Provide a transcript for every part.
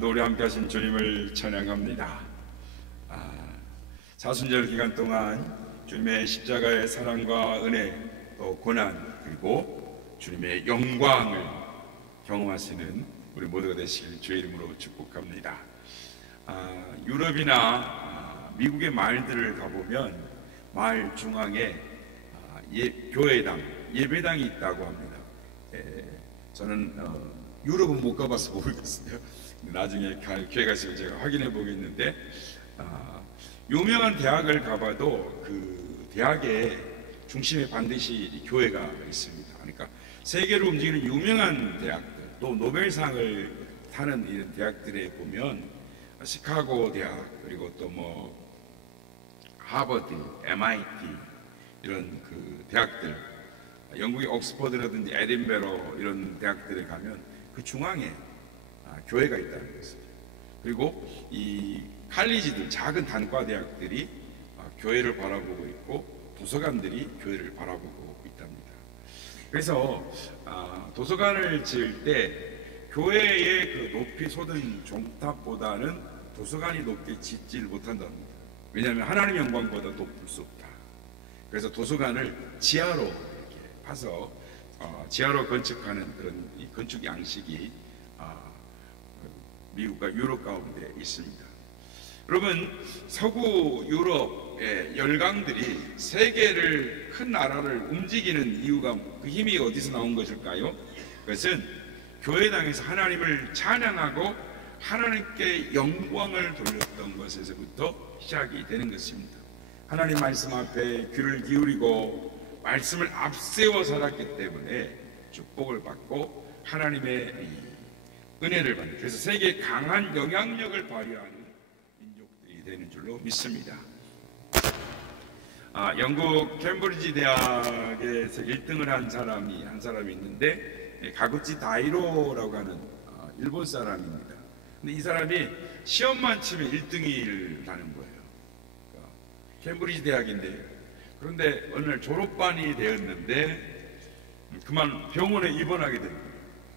오늘도 우리 함께 하신 주님을 찬양합니다. 사순절 기간 동안 주님의 십자가의 사랑과 은혜, 또 고난, 그리고 주님의 영광을 경험하시는 우리 모두가 되시길 주의 이름으로 축복합니다. 유럽이나 미국의 마을들을 가보면 마을 중앙에 교회당, 예배당이 있다고 합니다. 저는 유럽은 못 가봐서 모르겠어요. 나중에 기회 가시면 제가 확인해 보겠는데, 유명한 대학을 가봐도 그 대학의 중심에 반드시 교회가 있습니다. 그러니까 세계로 움직이는 유명한 대학들, 또 노벨상을 타는 이런 대학들에 보면 시카고 대학, 그리고 또 하버드, MIT 이런 그 대학들, 영국의 옥스퍼드라든지 에딘베러 이런 대학들에 가면 그 중앙에 교회가 있다는 것입니다. 그리고 이 칼리지들, 작은 단과 대학들이 교회를 바라보고 있고 도서관들이 교회를 바라보고 있답니다. 그래서 도서관을 지을 때 교회의 그 높이 솟은 종탑보다는 도서관이 높게 짓지를 못한답니다. 왜냐하면 하나님의 영광보다 높을 수 없다. 그래서 도서관을 지하로 이렇게 파서 지하로 건축하는 그런 이 건축 양식이 미국과 유럽 가운데 있습니다. 여러분, 서구 유럽의 열강들이 세계를, 큰 나라를 움직이는 이유가, 그 힘이 어디서 나온 것일까요? 그것은 교회당에서 하나님을 찬양하고 하나님께 영광을 돌렸던 것에서부터 시작이 되는 것입니다. 하나님 말씀 앞에 귀를 기울이고 말씀을 앞세워 살았기 때문에 축복을 받고 하나님의 은혜를 받는, 그래서 세계에 강한 영향력을 발휘하는 민족들이 되는 줄로 믿습니다. 영국 캠브리지 대학에서 1등을 한 사람이 있는데, 가구치 다이로라고 하는 일본 사람입니다. 근데 이 사람이 시험만 치면 1등을 하는 거예요. 캠브리지 대학인데, 그런데 어느 날 졸업반이 되었는데 그만 병원에 입원하게 된 거예요.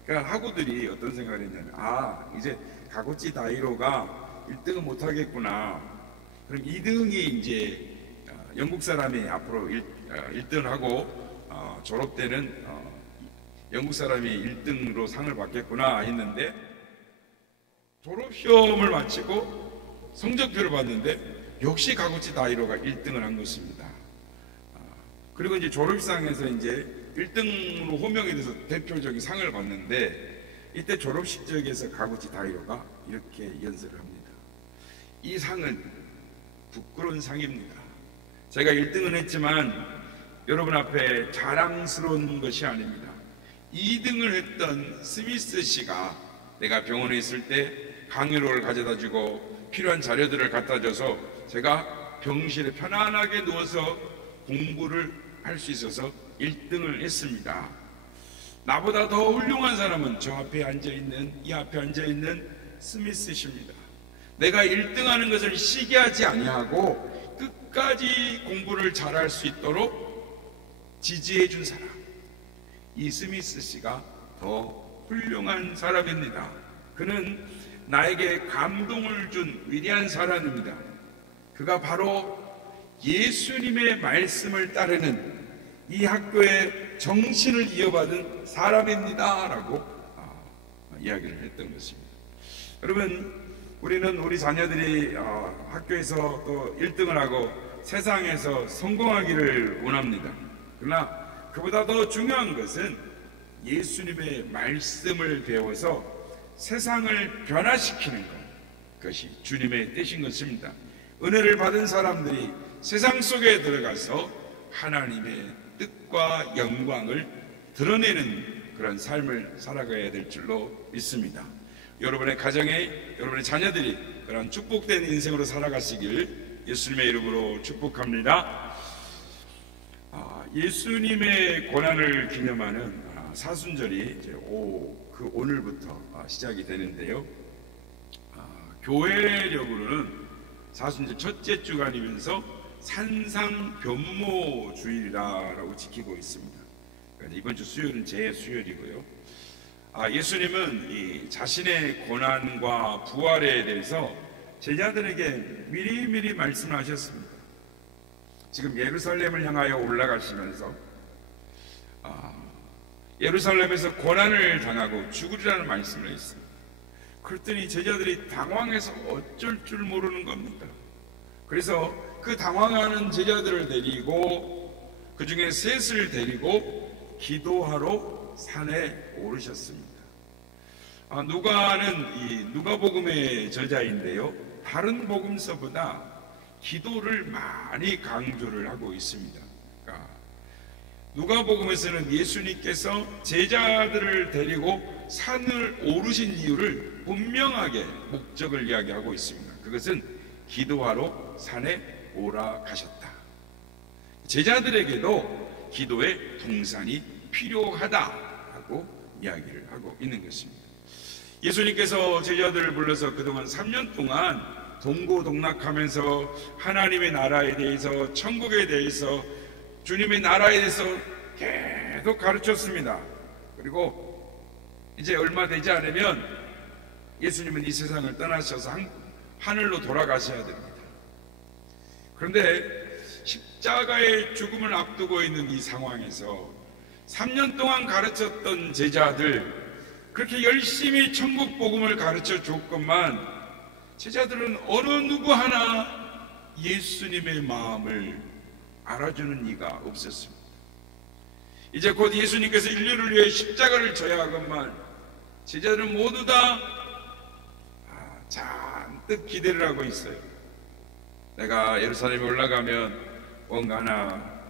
그러니까 학우들이 어떤 생각을 했냐면, 이제 가구치 다이로가 1등은 못하겠구나. 그럼 2등이 이제 영국 사람이 앞으로 1등을 하고 졸업 때는 영국 사람이 1등으로 상을 받겠구나 했는데, 졸업시험을 마치고 성적표를 봤는데 역시 가구치 다이로가 1등을 한 것입니다. 그리고 이제 졸업상에서 이제 1등으로 호명이 돼서 대표적인 상을 받는데, 이때 졸업식 적에서 가구치 다이로가 이렇게 연설을 합니다. 이 상은 부끄러운 상입니다. 제가 1등은 했지만 여러분 앞에 자랑스러운 것이 아닙니다. 2등을 했던 스미스 씨가 내가 병원에 있을 때 강의로를 가져다 주고 필요한 자료들을 갖다 줘서 제가 병실에 편안하게 누워서 공부를 할 수 있어서 1등을 했습니다. 나보다 더 훌륭한 사람은 저 앞에 앉아있는, 이 앞에 앉아있는 스미스 씨입니다. 내가 1등하는 것을 시기하지 아니하고 끝까지 공부를 잘할 수 있도록 지지해 준 사람, 이 스미스 씨가 더 훌륭한 사람입니다. 그는 나에게 감동을 준 위대한 사람입니다. 그가 바로 예수님의 말씀을 따르는 이 학교의 정신을 이어받은 사람입니다 라고 이야기를 했던 것입니다. 여러분, 우리는 우리 자녀들이 학교에서 또 1등을 하고 세상에서 성공하기를 원합니다. 그러나 그보다 더 중요한 것은 예수님의 말씀을 배워서 세상을 변화시키는 것, 그것이 주님의 뜻인 것입니다. 은혜를 받은 사람들이 세상 속에 들어가서 하나님의 뜻과 영광을 드러내는 그런 삶을 살아가야 될 줄로 믿습니다. 여러분의 가정에, 여러분의 자녀들이 그런 축복된 인생으로 살아가시길 예수님의 이름으로 축복합니다. 예수님의 고난을 기념하는 사순절이 이제 오늘부터 시작이 되는데요. 교회력으로는 사순절 첫째 주간이면서 산상변모주일이라고 지키고 있습니다. 이번 주 수요일은 제 수요일이고요. 예수님은 이 자신의 고난과 부활에 대해서 제자들에게 미리미리 말씀하셨습니다. 지금 예루살렘을 향하여 올라가시면서 예루살렘에서 고난을 당하고 죽으리라는 말씀을 했습니다. 그랬더니 제자들이 당황해서 어쩔 줄 모르는 겁니다. 그래서 그 당황하는 제자들을 데리고, 그 중에 셋을 데리고 기도하러 산에 오르셨습니다. 누가는 이 누가복음의 저자인데요, 다른 복음서보다 기도를 많이 강조를 하고 있습니다. 누가복음에서는 예수님께서 제자들을 데리고 산을 오르신 이유를 분명하게 목적을 이야기하고 있습니다. 그것은 기도하러 산에 오라가셨다. 제자들에게도 기도의 동산이 필요하다라고 이야기를 하고 있는 것입니다. 예수님께서 제자들을 불러서 그동안 3년 동안 동고동락하면서 하나님의 나라에 대해서, 천국에 대해서, 주님의 나라에 대해서 계속 가르쳤습니다. 그리고 이제 얼마 되지 않으면 예수님은 이 세상을 떠나셔서 하늘로 돌아가셔야 됩니다. 그런데 십자가의 죽음을 앞두고 있는 이 상황에서 3년 동안 가르쳤던 제자들, 그렇게 열심히 천국 복음을 가르쳐 줬건만 제자들은 어느 누구 하나 예수님의 마음을 알아주는 이가 없었습니다. 이제 곧 예수님께서 인류를 위해 십자가를 져야 하건만 제자들은 모두 다 잔뜩 기대를 하고 있어요. 내가 예루살렘에 올라가면 뭔가 하나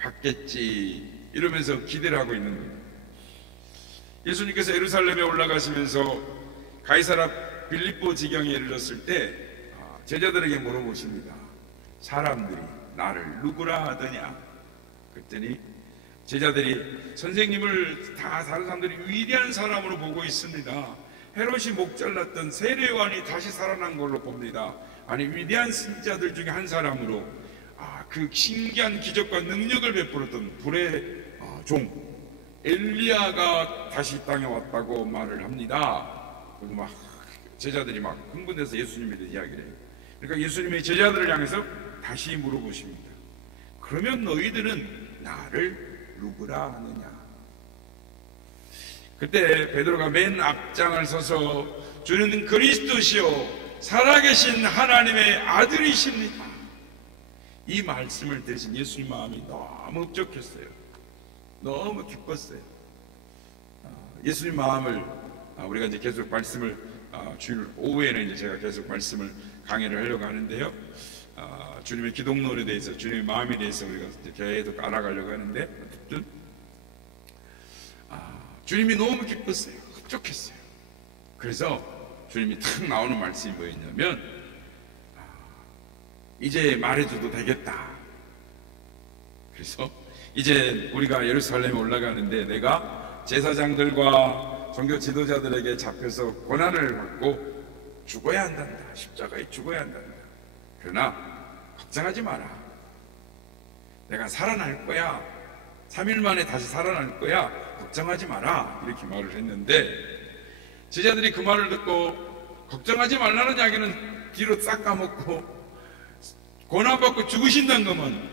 받겠지 이러면서 기대를 하고 있는 거예요. 예수님께서 예루살렘에 올라가시면서 가이사랴 빌립보 지경에 이르렀을 때 제자들에게 물어보십니다. 사람들이 나를 누구라 하더냐? 그랬더니 제자들이 선생님을 다 다른 사람들이 위대한 사람으로 보고 있습니다. 헤롯이 목 잘랐던 세례요한이 다시 살아난 걸로 봅니다. 아니, 위대한 신자들 중에 한 사람으로 그 신기한 기적과 능력을 베풀었던 불의 종 엘리야가 다시 땅에 왔다고 말을 합니다. 그리고 막 제자들이 막 흥분해서 예수님에 대해 이야기를 해요. 그러니까 예수님이 제자들을 향해서 다시 물어보십니다. 그러면 너희들은 나를 누구라 하느냐? 그때 베드로가 맨 앞장을 서서 주는 그리스도시요 살아계신 하나님의 아들이십니다. 이 말씀을 들으신 예수님 마음이 너무 흡족했어요. 너무 기뻤어요. 예수님 마음을 우리가 이제 계속 말씀을 주일 오후에는 이제 제가 계속 말씀을 강의를 하려고 하는데요. 주님의 기독론에 대해서, 주님의 마음에 대해서 우리가 이제 계속 알아가려고 하는데, 어쨌든 주님이 너무 기뻤어요. 흡족했어요. 그래서 주님이 탁 나오는 말씀이 뭐였냐면, 이제 말해줘도 되겠다. 그래서 이제 우리가 예루살렘에 올라가는데 내가 제사장들과 종교 지도자들에게 잡혀서 고난을 받고 죽어야 한단다. 십자가에 죽어야 한단다. 그러나 걱정하지 마라. 내가 살아날 거야. 3일 만에 다시 살아날 거야. 걱정하지 마라. 이렇게 말을 했는데 제자들이 그 말을 듣고 걱정하지 말라는 이야기는 뒤로 싹 까먹고 고난받고 죽으신다는 것만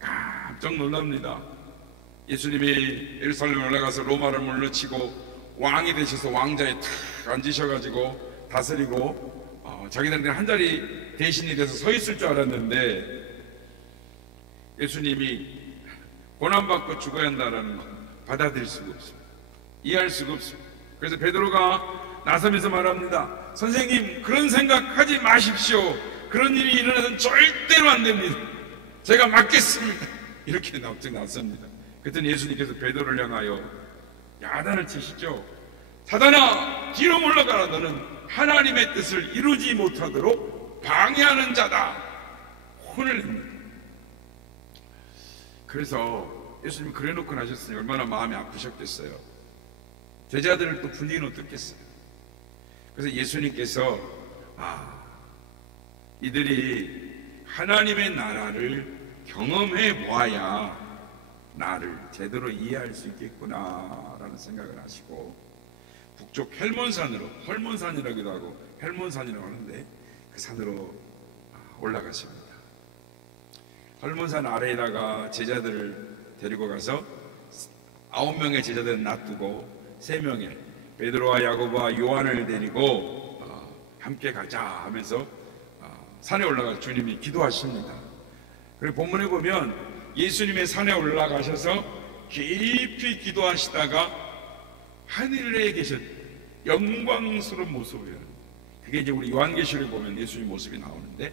깜짝 놀랍니다. 예수님이 예루살렘에 올라가서 로마를 물리치고 왕이 되셔서 왕자에 탁 앉으셔가지고 다스리고 자기들한테 한 자리 대신이 돼서 서 있을 줄 알았는데 예수님이 고난받고 죽어야 한다는 것 받아들일 수가 없습니다. 이해할 수가 없습니다. 그래서 베드로가 나서면서 말합니다. 선생님, 그런 생각하지 마십시오. 그런 일이 일어나서는 절대로 안 됩니다. 제가 막겠습니다. 이렇게 나섭니다. 그랬더니 예수님께서 베드로를 향하여 야단을 치시죠. 사단아, 뒤로 물러가라. 너는 하나님의 뜻을 이루지 못하도록 방해하는 자다. 혼을 냅니다. 그래서 예수님이 그래놓고 나셨으니 얼마나 마음이 아프셨겠어요. 제자들을 또 불리긴 어떻겠어요. 그래서 예수님께서 이들이 하나님의 나라를 경험해 보아야 나를 제대로 이해할 수 있겠구나 라는 생각을 하시고 북쪽 헬몬산으로, 헐몬산이라기도 하고 헬몬산이라고 하는데 그 산으로 올라가십니다. 헐몬산 아래에다가 제자들을 데리고 가서 9명의 제자들을 놔두고 3명의 베드로와 야고보와 요한을 데리고 함께 가자 하면서 산에 올라가 주님이 기도하십니다. 그리고 본문에 보면 예수님의 산에 올라가셔서 깊이 기도하시다가 하늘에 계신 영광스러운 모습을, 그게 이제 우리 요한계시록에 보면 예수님 모습이 나오는데,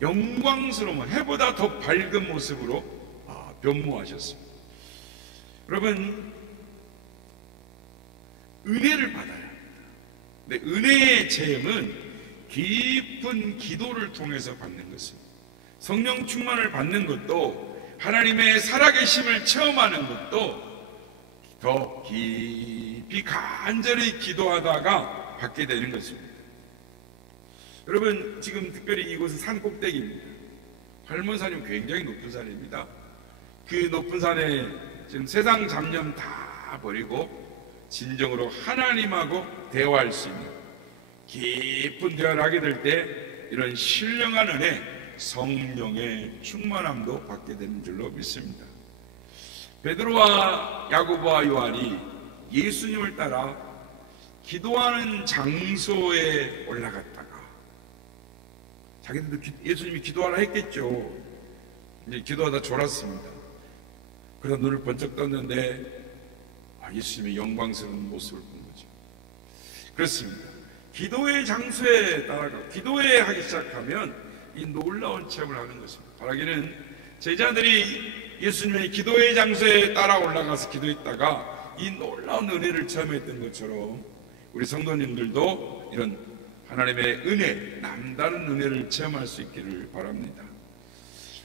영광스러운 해보다 더 밝은 모습으로 변모하셨습니다. 여러분, 은혜를 받아야 합니다. 근데 은혜의 체험은 깊은 기도를 통해서 받는 것입니다. 성령 충만을 받는 것도, 하나님의 살아계심을 체험하는 것도 더 깊이 간절히 기도하다가 받게 되는 것입니다. 여러분, 지금 특별히 이곳은 산 꼭대기입니다. 헐몬산이 굉장히 높은 산입니다. 그 높은 산에 지금 세상 잡념 다 버리고 진정으로 하나님하고 대화할 수 있는 깊은 대화를 하게 될 때 이런 신령한 은혜, 성령의 충만함도 받게 되는 줄로 믿습니다. 베드로와 야고보와 요한이 예수님을 따라 기도하는 장소에 올라갔다가, 자기들도 예수님이 기도하라 했겠죠. 이제 기도하다 졸았습니다. 그러다 눈을 번쩍 떴는데 예수님의 영광스러운 모습을 본 거죠. 그렇습니다. 기도의 장소에 따라가 기도에 하기 시작하면 이 놀라운 체험을 하는 것입니다. 바라기는 제자들이 예수님의 기도의 장소에 따라 올라가서 기도했다가 이 놀라운 은혜를 체험했던 것처럼 우리 성도님들도 이런 하나님의 은혜, 남다른 은혜를 체험할 수 있기를 바랍니다.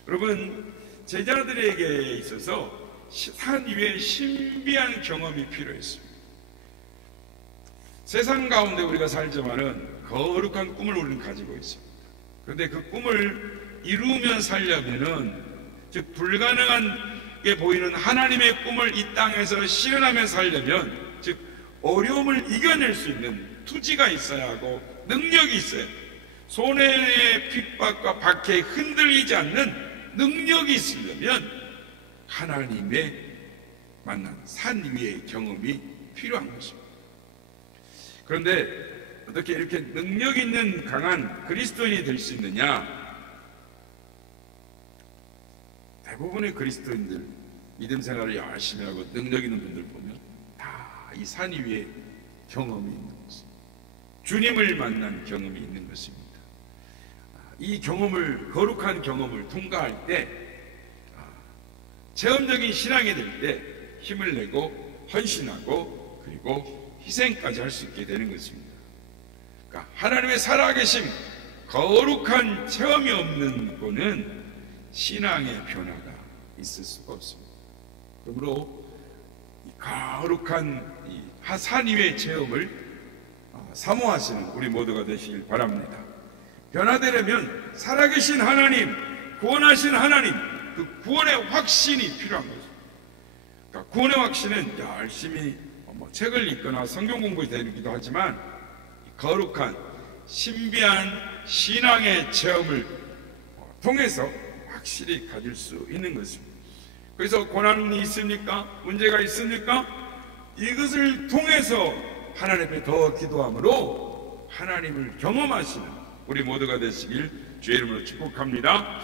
여러분, 제자들에게 있어서 산 위에 신비한 경험이 필요했습니다. 세상 가운데 우리가 살지만은 거룩한 꿈을 우리는 가지고 있습니다. 그런데 그 꿈을 이루면 살려면은, 즉 불가능하게 보이는 하나님의 꿈을 이 땅에서 실현하며 살려면, 즉 어려움을 이겨낼 수 있는 투지가 있어야 하고 능력이 있어야 해요. 손해의 핍박과 박해에 흔들리지 않는 능력이 있으려면 하나님의 만난 산 위의 경험이 필요한 것입니다. 그런데 어떻게 이렇게 능력 있는 강한 그리스도인이 될 수 있느냐? 대부분의 그리스도인들, 믿음 생활을 열심히 하고 능력 있는 분들 보면 다 이 산 위에 경험이 있는 것입니다. 주님을 만난 경험이 있는 것입니다. 이 경험을, 거룩한 경험을 통과할 때, 체험적인 신앙이 될 때 힘을 내고 헌신하고 그리고 희생까지 할 수 있게 되는 것입니다. 그러니까 하나님의 살아계심, 거룩한 체험이 없는 분은 신앙의 변화가 있을 수가 없습니다. 그러므로 이 거룩한 이 산 위의 체험을 사모하시는 우리 모두가 되시길 바랍니다. 변화되려면 살아계신 하나님, 구원하신 하나님, 그 구원의 확신이 필요한 거죠. 그러니까 구원의 확신은 열심히 책을 읽거나 성경 공부에 되기도 하지만 거룩한 신비한 신앙의 체험을 통해서 확실히 가질 수 있는 것입니다. 그래서 고난이 있습니까? 문제가 있습니까? 이것을 통해서 하나님 앞에 더 기도함으로 하나님을 경험하시는 우리 모두가 되시길 주의 이름으로 축복합니다.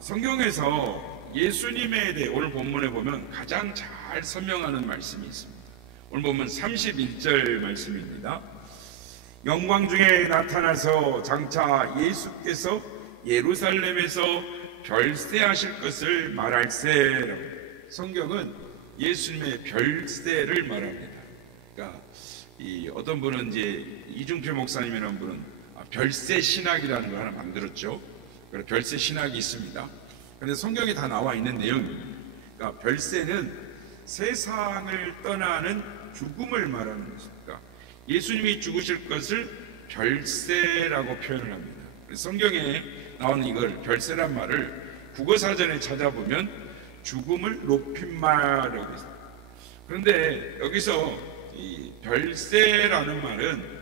성경에서 예수님에 대해 오늘 본문에 보면 가장 잘 설명하는 말씀이 있습니다. 오늘 보면 31절 말씀입니다. 영광 중에 나타나서 장차 예수께서 예루살렘에서 별세하실 것을 말할세라고. 성경은 예수님의 별세를 말합니다. 그러니까 어떤 분은 이제 이중필 목사님이라는 분은 별세 신학이라는 걸 하나 만들었죠. 그래서 별세 신학이 있습니다. 그런데 성경에 다 나와 있는 내용입니다. 그러니까 별세는 세상을 떠나는 죽음을 말하는 것입니다. 그러니까 예수님이 죽으실 것을 별세라고 표현을 합니다. 성경에 나오는 이걸 별세란 말을 국어사전에 찾아보면 죽음을 높인 말이라고 있습니다. 그런데 여기서 이 별세라는 말은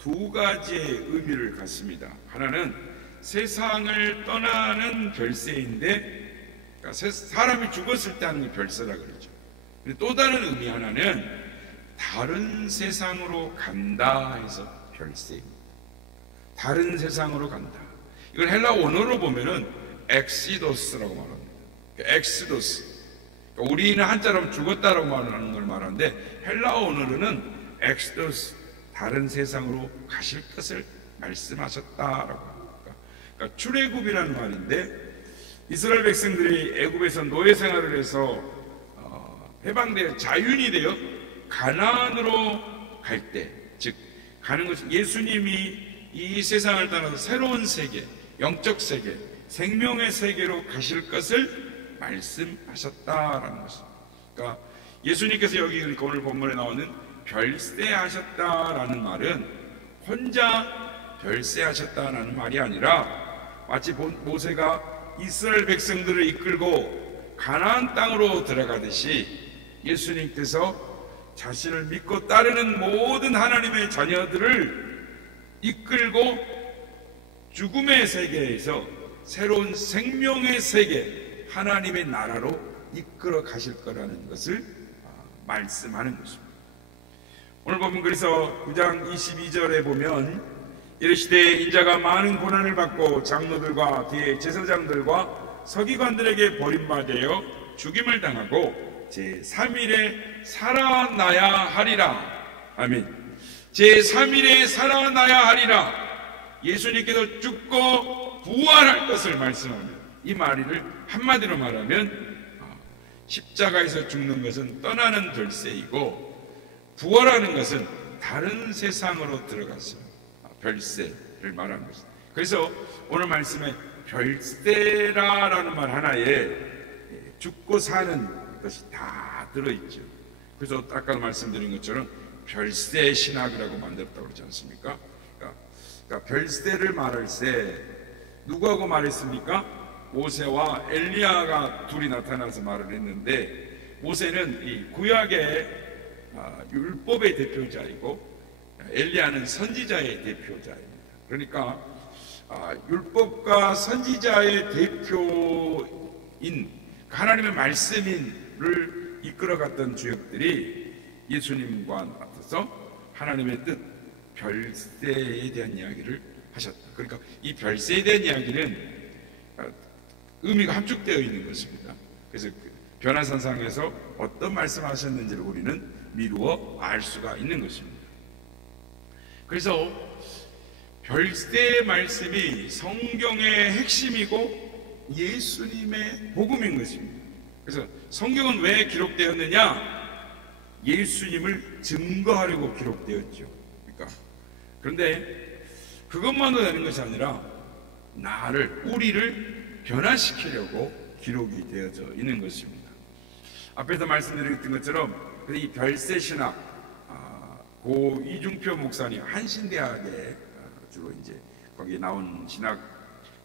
두 가지의 의미를 갖습니다. 하나는 세상을 떠나는 별세인데, 그러니까 사람이 죽었을 때 하는 게 별세라 그러죠. 또 다른 의미 하나는 다른 세상으로 간다 해서 별세입니다. 다른 세상으로 간다. 이걸 헬라 원어로 보면은 엑시도스라고 말합니다. 엑시도스. 그러니까 우리는 한자로 죽었다라고 말하는 걸 말하는데, 헬라 원어로는 엑시도스, 다른 세상으로 가실 것을 말씀하셨다라고 합니다. 그러니까 출애굽이라는 말인데, 이스라엘 백성들이 애굽에서 노예 생활을 해서 해방되어 자유인이 되어 가나안으로 갈 때, 즉 가는 것은 예수님이 이 세상을 떠나서 새로운 세계, 영적 세계, 생명의 세계로 가실 것을 말씀하셨다라는 것입니다. 그러니까 예수님께서 여기 오늘 본문에 나오는 별세하셨다라는 말은 혼자 별세하셨다라는 말이 아니라, 마치 모세가 이스라엘 백성들을 이끌고 가나안 땅으로 들어가듯이 예수님께서 자신을 믿고 따르는 모든 하나님의 자녀들을 이끌고 죽음의 세계에서 새로운 생명의 세계, 하나님의 나라로 이끌어 가실 거라는 것을 말씀하는 것입니다. 오늘 보면 그래서 9장 22절에 보면, 이르시되 인자가 많은 고난을 받고 장로들과 대제사장들과 서기관들에게 버림받아 죽임을 당하고 제3일에 살아나야 하리라. 아멘. 제3일에 살아나야 하리라. 예수님께서 죽고 부활할 것을 말씀합니다. 이 말을 한마디로 말하면 십자가에서 죽는 것은 떠나는 별세이고, 부활하는 것은 다른 세상으로 들어가서 별세를 말하는 것입니다. 그래서 오늘 말씀에 별세라라는 말 하나에 죽고 사는 것이 다 들어있죠. 그래서 아까 말씀드린 것처럼 별세 신학이라고 만들었다고 그러지 않습니까? 그러니까 별세를 말할 때 누구하고 말했습니까? 모세와 엘리야가 둘이 나타나서 말을 했는데, 모세는 이 구약의 율법의 대표자이고 엘리야는 선지자의 대표자입니다. 그러니까 율법과 선지자의 대표인 하나님의 말씀인을 이끌어갔던 주역들이 예수님과 같아서 하나님의 뜻, 별세에 대한 이야기를 하셨다. 그러니까 이 별세에 대한 이야기는 의미가 함축되어 있는 것입니다. 그래서 변화산상에서 어떤 말씀하셨는지를 우리는 미루어 알 수가 있는 것입니다. 그래서 별세의 말씀이 성경의 핵심이고 예수님의 복음인 것입니다. 그래서 성경은 왜 기록되었느냐? 예수님을 증거하려고 기록되었죠. 그런데 그것만도 되는 것이 아니라 우리를 변화시키려고 기록이 되어져 있는 것입니다. 앞에서 말씀드렸던 것처럼 이 별세 신학, 고 이중표 목사님, 한신대학에 주로 이제 거기 나온 신학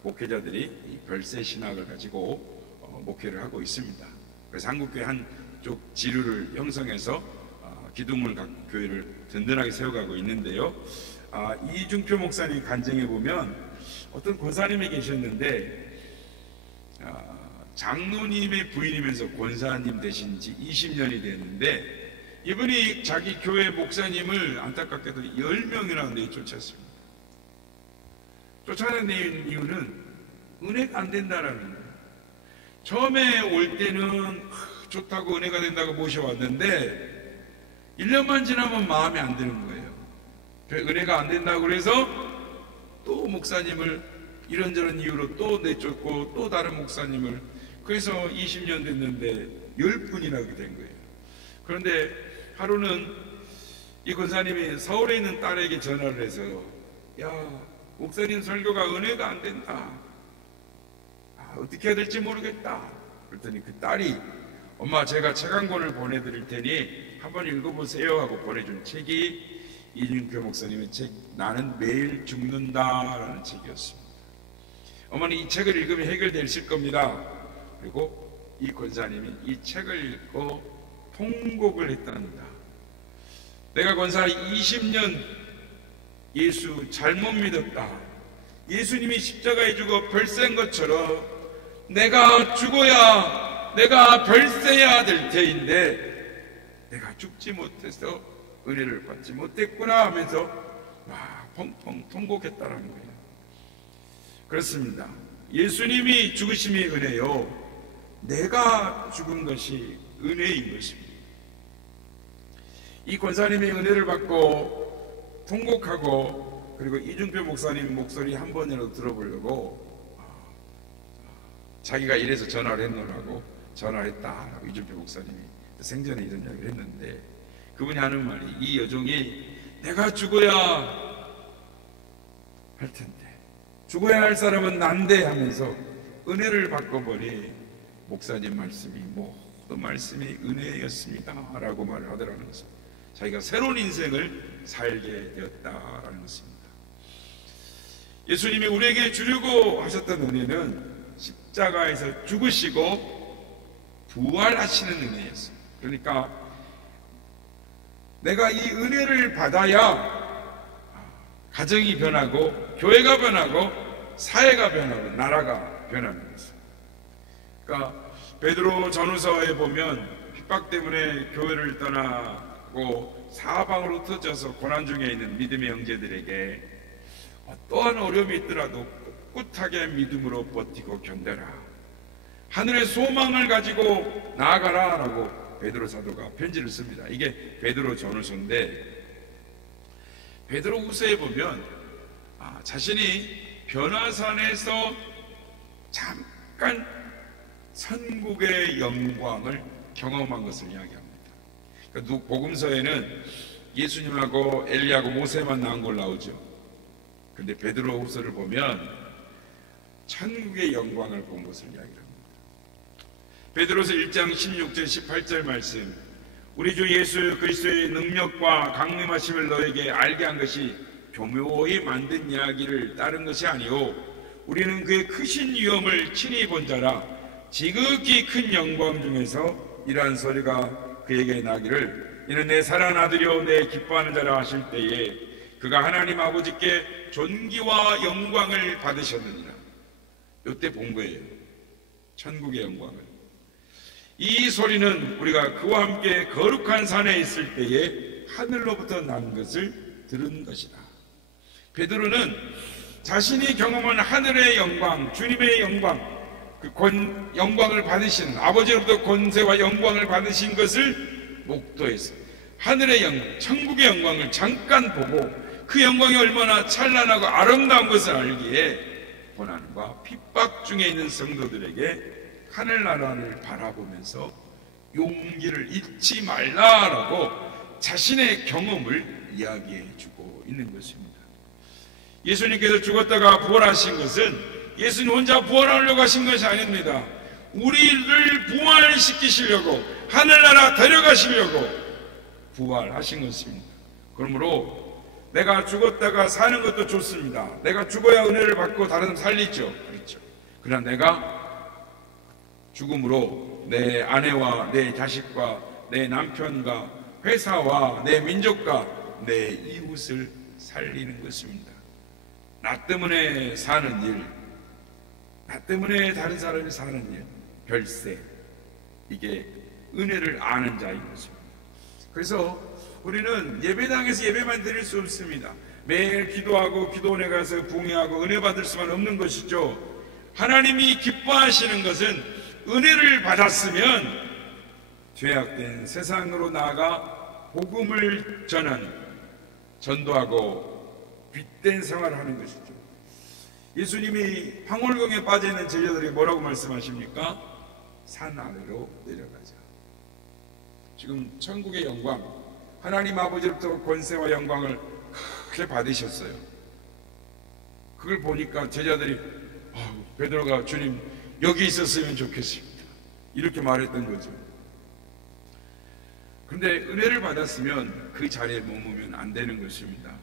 목회자들이 이 별세 신학을 가지고 목회를 하고 있습니다. 그래서 한국교회 한쪽 지류를 형성해서 기둥물 교회를 든든하게 세워가고 있는데요. 이중표 목사님 간증해 보면 어떤 권사님이 계셨는데, 장로님의 부인이면서 권사님 되신 지 20년이 됐는데, 이분이 자기 교회 목사님을 안타깝게도 10명이나 내쫓았습니다. 쫓아낸 이유는 은혜가 안 된다라는 거예요. 처음에 올 때는 좋다고 은혜가 된다고 모셔왔는데 1년만 지나면 마음에 안 드는 거예요. 은혜가 안 된다고 그래서 또 목사님을 이런저런 이유로 또 내쫓고 또 다른 목사님을, 그래서 20년 됐는데 10분이나 된 거예요. 그런데 하루는 이 권사님이 서울에 있는 딸에게 전화를 해서, 야, 목사님 설교가 은혜가 안 된다. 어떻게 해야 될지 모르겠다. 그랬더니 그 딸이, 엄마 제가 책 한 권을 보내드릴 테니 한번 읽어보세요 하고 보내준 책이 이준표 목사님의 책, 나는 매일 죽는다라는 책이었습니다. 어머니 이 책을 읽으면 해결되실 겁니다. 그리고 이 권사님이 이 책을 읽고 통곡을 했답니다. 내가 권사 20년 예수 잘못 믿었다. 예수님이 십자가에 죽어 별세인 것처럼 내가 죽어야 내가 별세해야 될 테인데 내가 죽지 못해서 은혜를 받지 못했구나 하면서 막 펑펑 통곡했다라는 거예요. 그렇습니다. 예수님이 죽으심이 은혜요, 내가 죽은 것이 은혜인 것입니다. 이 권사님이 은혜를 받고 통곡하고, 그리고 이중표 목사님 목소리 한 번이라도 들어보려고 자기가 이래서 전화를 했노라고 전화를 했다라고 이중표 목사님이 생전에 이런 이야기를 했는데, 그분이 하는 말이, 이 여종이 내가 죽어야 할 텐데 죽어야 할 사람은 난데 하면서 은혜를 받고 보니 목사님 말씀이 모든 말씀이 은혜였습니다 라고 말을 하더라는 것입니다. 자기가 새로운 인생을 살게 되었다라는 것입니다. 예수님이 우리에게 주려고 하셨던 은혜는 십자가에서 죽으시고 부활하시는 은혜였습니다. 그러니까 내가 이 은혜를 받아야 가정이 변하고 교회가 변하고 사회가 변하고 나라가 변하는 것입니다. 그러니까 베드로 전후서에 보면 핍박 때문에 교회를 떠나고 사방으로 흩어져서 고난 중에 있는 믿음의 형제들에게 어떠한 어려움이 있더라도 꿋꿋하게 믿음으로 버티고 견뎌라, 하늘의 소망을 가지고 나아가라 라고 베드로 사도가 편지를 씁니다. 이게 베드로 전후서인데, 베드로 후서에 보면 자신이 변화산에서 잠깐 천국의 영광을 경험한 것을 이야기합니다. 그러니까 복음서에는 예수님하고 엘리야하고 모세만 나온 걸 나오죠. 그런데 베드로 후서를 보면 천국의 영광을 본 것을 이야기합니다. 베드로서 1장 16절 18절 말씀, 우리 주 예수 그리스도의 능력과 강림하심을 너에게 알게 한 것이 교묘히 만든 이야기를 따른 것이 아니오, 우리는 그의 크신 위엄을 친히 본 자라. 지극히 큰 영광 중에서 이러한 소리가 그에게 나기를, 이는 내 사랑하는 아들이요 내 기뻐하는 자라 하실 때에 그가 하나님 아버지께 존귀와 영광을 받으셨느니라. 이때 본 거예요, 천국의 영광을. 이 소리는 우리가 그와 함께 거룩한 산에 있을 때에 하늘로부터 난 것을 들은 것이다. 베드로는 자신이 경험한 하늘의 영광, 주님의 영광, 그 영광을 받으신, 아버지로부터 권세와 영광을 받으신 것을 목도해서 하늘의 영광, 천국의 영광을 잠깐 보고 그 영광이 얼마나 찬란하고 아름다운 것을 알기에 고난과 핍박 중에 있는 성도들에게 하늘나라를 바라보면서 용기를 잃지 말라라고 자신의 경험을 이야기해 주고 있는 것입니다. 예수님께서 죽었다가 부활하신 것은 예수님 혼자 부활하려고 하신 것이 아닙니다. 우리를 부활시키시려고, 하늘나라 데려가시려고 부활하신 것입니다. 그러므로 내가 죽었다가 사는 것도 좋습니다. 내가 죽어야 은혜를 받고 다른 사람 살리죠. 그렇죠. 그러나 내가 죽음으로 내 아내와 내 자식과 내 남편과 회사와 내 민족과 내 이웃을 살리는 것입니다. 나 때문에 사는 일, 나 때문에 다른 사람이 사는 일, 별세, 이게 은혜를 아는 자인 것입니다. 그래서 우리는 예배당에서 예배만 드릴 수 없습니다. 매일 기도하고 기도원에 가서 붕해하고 은혜 받을 수만 없는 것이죠. 하나님이 기뻐하시는 것은 은혜를 받았으면 죄악된 세상으로 나아가 복음을 전하는, 전도하고 빛된 생활을 하는 것이죠. 예수님이 황홀경에 빠져있는 제자들에게 뭐라고 말씀하십니까? 산 아래로 내려가자. 지금 천국의 영광, 하나님 아버지로부터 권세와 영광을 크게 받으셨어요. 그걸 보니까 제자들이 베드로가 주님 여기 있었으면 좋겠습니다, 이렇게 말했던 거죠. 그런데 은혜를 받았으면 그 자리에 머무면 안 되는 것입니다.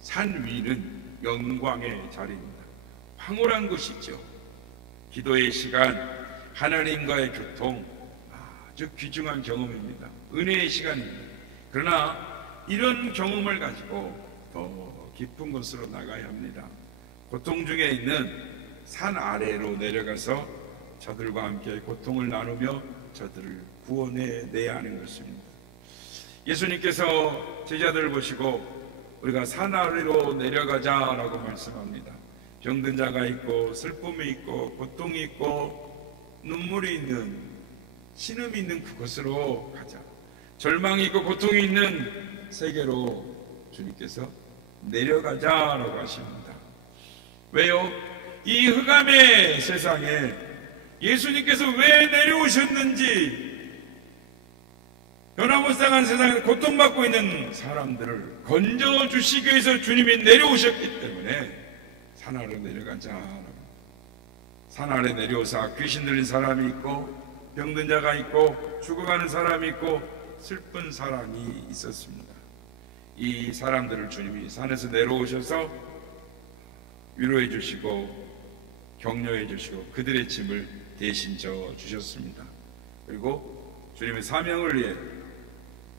산 위는 영광의 자리입니다. 황홀한 것이죠. 기도의 시간, 하나님과의 교통, 아주 귀중한 경험입니다. 은혜의 시간입니다. 그러나 이런 경험을 가지고 더 깊은 곳으로 나가야 합니다. 고통 중에 있는 산 아래로 내려가서 저들과 함께 고통을 나누며 저들을 구원해내야 하는 것입니다. 예수님께서 제자들을 보시고 우리가 산 아래로 내려가자라고 말씀합니다. 병든 자가 있고 슬픔이 있고 고통이 있고 눈물이 있는 신음이 있는 그곳으로 가자. 절망이 있고 고통이 있는 세계로 주님께서 내려가자라고 하십니다. 왜요? 이 흑암의 세상에 예수님께서 왜 내려오셨는지, 변화무쌍한 세상에서 고통받고 있는 사람들을 건져주시기 위해서 주님이 내려오셨기 때문에 산 아래로 내려가자. 산 아래 내려오사 귀신 들린 사람이 있고 병든 자가 있고 죽어가는 사람이 있고 슬픈 사람이 있었습니다. 이 사람들을 주님이 산에서 내려오셔서 위로해 주시고 격려해 주시고 그들의 짐을 대신 져 주셨습니다. 그리고 주님의 사명을 위해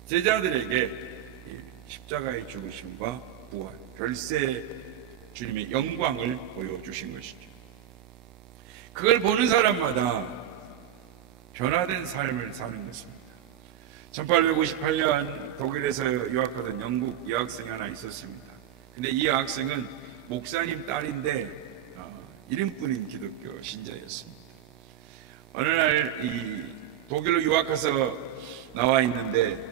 제자들에게 십자가의 죽으심과 부활, 별세 주님의 영광을 보여주신 것이죠. 그걸 보는 사람마다 변화된 삶을 사는 것입니다. 1858년 독일에서 유학하던 영국 여학생이 하나 있었습니다. 근데 이 여학생은 목사님 딸인데 이름뿐인 기독교 신자였습니다. 어느 날 이 독일로 유학해서 나와 있는데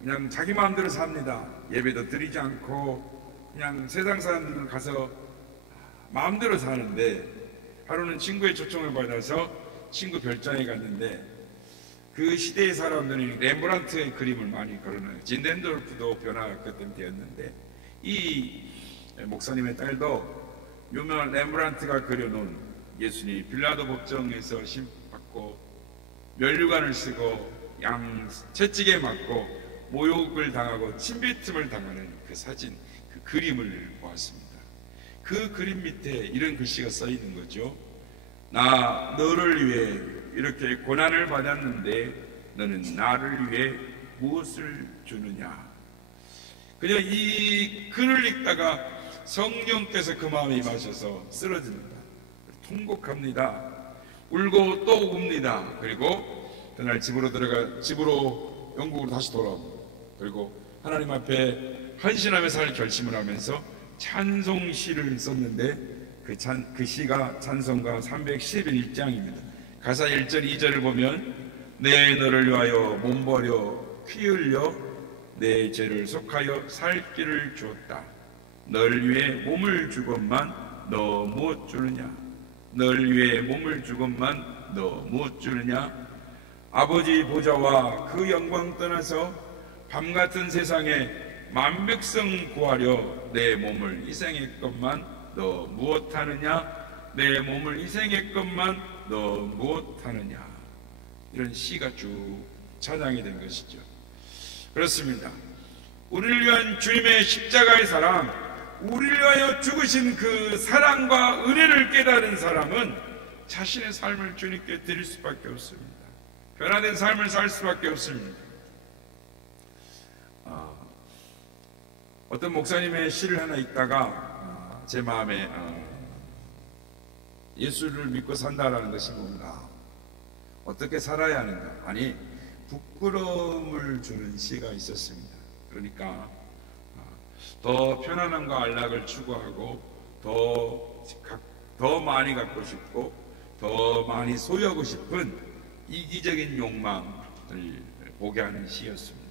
그냥 자기 마음대로 삽니다. 예배도 드리지 않고 그냥 세상 사람들 가서 마음대로 사는데, 하루는 친구의 초청을 받아서 친구 별장에 갔는데 그 시대의 사람들이 렘브란트의 그림을 많이 걸어놔요. 진덴돌프도 변화가 그때 되었는데 이 목사님의 딸도 유명한 렘브란트가 그려놓은 예수님 빌라도 법정에서 심받고 면류관을 쓰고 양 채찍에 맞고 모욕을 당하고 침뱉음을 당하는 그 사진, 그 그림을 보았습니다. 그 그림 밑에 이런 글씨가 써 있는 거죠. 나 너를 위해 이렇게 고난을 받았는데 너는 나를 위해 무엇을 주느냐. 그냥 이 글을 읽다가 성령께서 그 마음에 임하셔서 쓰러집니다. 통곡합니다. 울고 또 웁니다. 그리고 그날 집으로 영국으로 다시 돌아옵니다. 그리고 하나님 앞에 헌신하며 살 결심을 하면서 찬송시를 썼는데 그 시가 찬송가 311장입니다. 가사 1절 2절을 보면 내 너를 위하여 몸 버려 피 흘려 내 죄를 속하여 살 길을 주었다. 널 위해 몸을 주건만 너 무엇 주느냐. 널 위해 몸을 주건만 너 무엇 주느냐. 아버지 보좌와 그 영광 떠나서 밤같은 세상에 만백성 구하려 내 몸을 희생했건만 너 무엇하느냐. 내 몸을 희생했건만 너 무엇하느냐. 이런 시가 쭉 찬양이 된 것이죠. 그렇습니다. 우리를 위한 주님의 십자가의 사랑, 우리를 위하여 죽으신 그 사랑과 은혜를 깨달은 사람은 자신의 삶을 주님께 드릴 수밖에 없습니다. 변화된 삶을 살 수밖에 없습니다. 어떤 목사님의 시를 하나 읽다가 제 마음에 예수를 믿고 산다라는 것이 뭔가, 어떻게 살아야 하는가, 아니 부끄러움을 주는 시가 있었습니다. 그러니까 더 편안함과 안락을 추구하고 더 많이 갖고 싶고 더 많이 소유하고 싶은 이기적인 욕망을 보게 하는 시였습니다.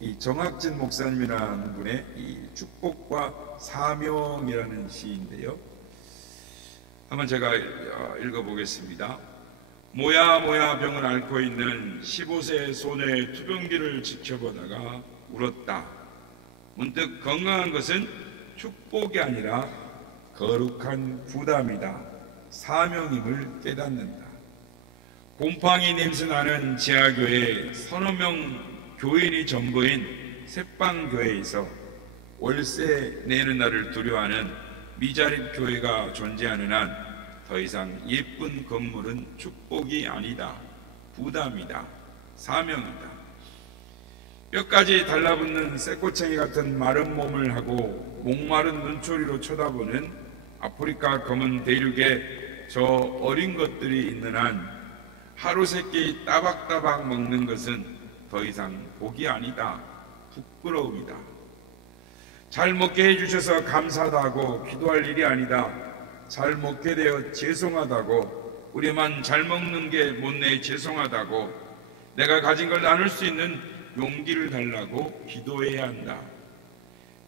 이 정학진 목사님이라는 분의 이 축복과 사명이라는 시인데요, 한번 제가 읽어보겠습니다. 모야 모야 병을 앓고 있는 15세 소녀의 투병기를 지켜보다가 울었다. 문득 건강한 것은 축복이 아니라 거룩한 부담이다. 사명임을 깨닫는다. 곰팡이 냄새나는 지하교회 서너 명 교인이 전부인 새빵교회에서 월세 내는 날을 두려워하는 미자립 교회가 존재하는 한 더 이상 예쁜 건물은 축복이 아니다. 부담이다. 사명이다. 뼈까지 달라붙는 쇠꼬챙이 같은 마른 몸을 하고 목마른 눈초리로 쳐다보는 아프리카 검은 대륙에 저 어린 것들이 있는 한 하루 세끼 따박따박 먹는 것은 더 이상 복이 아니다, 부끄러움이다. 잘 먹게 해주셔서 감사하다고 기도할 일이 아니다. 잘 먹게 되어 죄송하다고, 우리만 잘 먹는 게 못내 죄송하다고, 내가 가진 걸 나눌 수 있는 용기를 달라고 기도해야 한다.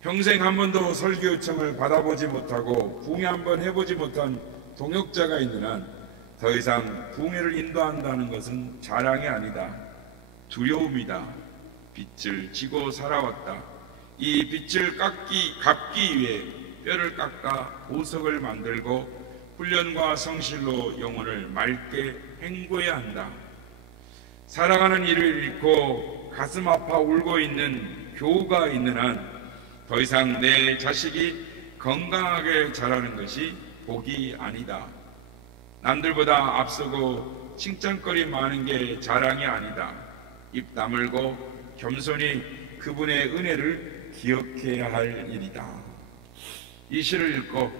평생 한 번도 설교 요청을 받아보지 못하고 붕괴 한 번 해보지 못한 동역자가 있는 한 더 이상 붕괴를 인도한다는 것은 자랑이 아니다, 두려움이다. 빚을 지고 살아왔다. 이 빚을 갚기 위해 뼈를 깎아 보석을 만들고 훈련과 성실로 영혼을 맑게 헹궈야 한다. 사랑하는 이를 잃고 가슴 아파 울고 있는 교우가 있는 한 더 이상 내 자식이 건강하게 자라는 것이 복이 아니다. 남들보다 앞서고 칭찬거리 많은 게 자랑이 아니다. 입 다물고 겸손히 그분의 은혜를 기억해야 할 일이다. 이 시를 읽고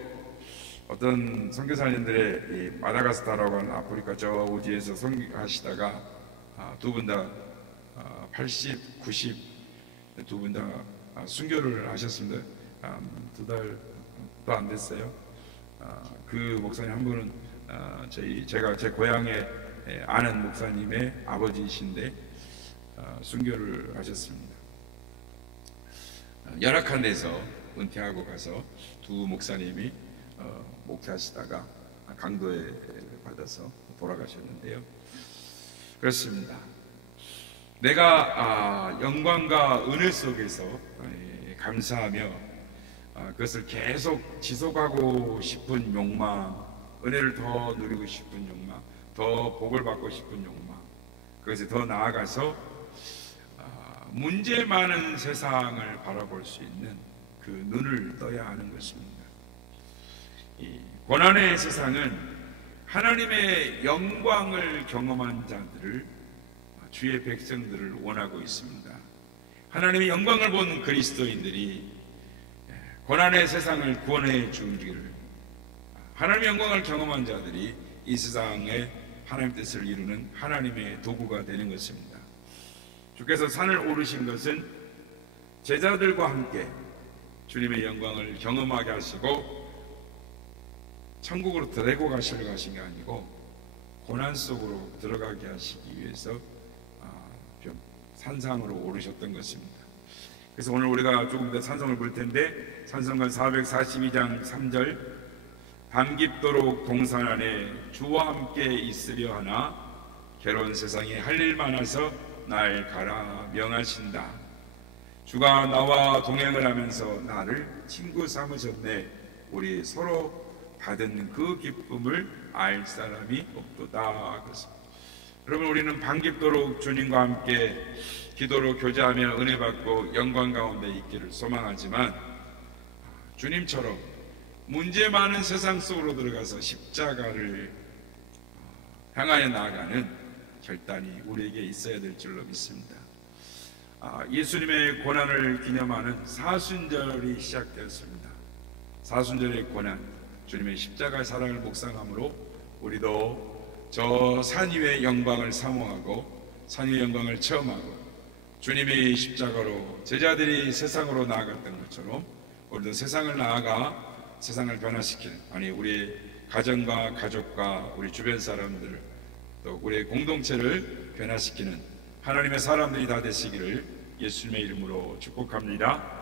어떤 선교사님들의 마다가스카르라고 하는 아프리카 저 오지에서 선교하시다가 두 분 다 80, 90 두 분 다 순교를 하셨습니다. 2달도 안 됐어요. 그 목사님 한 분은 제가 제 고향에 아는 목사님의 아버지이신데 순교를 하셨습니다. 열악한 데서 은퇴하고 가서 두 목사님이 목회하시다가 강도에 받아서 돌아가셨는데요. 그렇습니다. 내가 영광과 은혜 속에서 감사하며 그것을 계속 지속하고 싶은 욕망, 은혜를 더 누리고 싶은 욕망, 더 복을 받고 싶은 욕망, 그것에 더 나아가서 문제 많은 세상을 바라볼 수 있는 그 눈을 떠야 하는 것입니다. 이 고난의 세상은 하나님의 영광을 경험한 자들을, 주의 백성들을 원하고 있습니다. 하나님의 영광을 본 그리스도인들이 고난의 세상을 구원해 주기를, 하나님의 영광을 경험한 자들이 이 세상에 하나님 뜻을 이루는 하나님의 도구가 되는 것입니다. 주께서 산을 오르신 것은 제자들과 함께 주님의 영광을 경험하게 하시고 천국으로 데리고 가시려고 하신 게 아니고 고난 속으로 들어가게 하시기 위해서 산상으로 오르셨던 것입니다. 그래서 오늘 우리가 조금 더 찬송을 볼 텐데, 찬송가 442장 3절, 밤 깊도록 동산 안에 주와 함께 있으려 하나 괴로운 세상에 할 일 많아서 날 가라 명하신다. 주가 나와 동행을 하면서 나를 친구 삼으셨네. 우리 서로 받은 그 기쁨을 알 사람이 없도다. 그렇습니다. 여러분, 우리는 밤 깊도록 주님과 함께 기도로 교제하며 은혜 받고 영광 가운데 있기를 소망하지만, 주님처럼 문제 많은 세상 속으로 들어가서 십자가를 향하여 나아가는 결단이 우리에게 있어야 될 줄로 믿습니다. 예수님의 고난을 기념하는 사순절이 시작되었습니다. 사순절의 고난, 주님의 십자가의 사랑을 묵상함으로 우리도 저 산 위의 영광을 사모하고 산 위의 영광을 체험하고 주님의 십자가로 제자들이 세상으로 나아갔던 것처럼 우리도 세상을 나아가 세상을 변화시키는, 아니 우리의 가정과 가족과 우리 주변 사람들 또 우리의 공동체를 변화시키는 하나님의 사람들이 다 되시기를 예수님의 이름으로 축복합니다.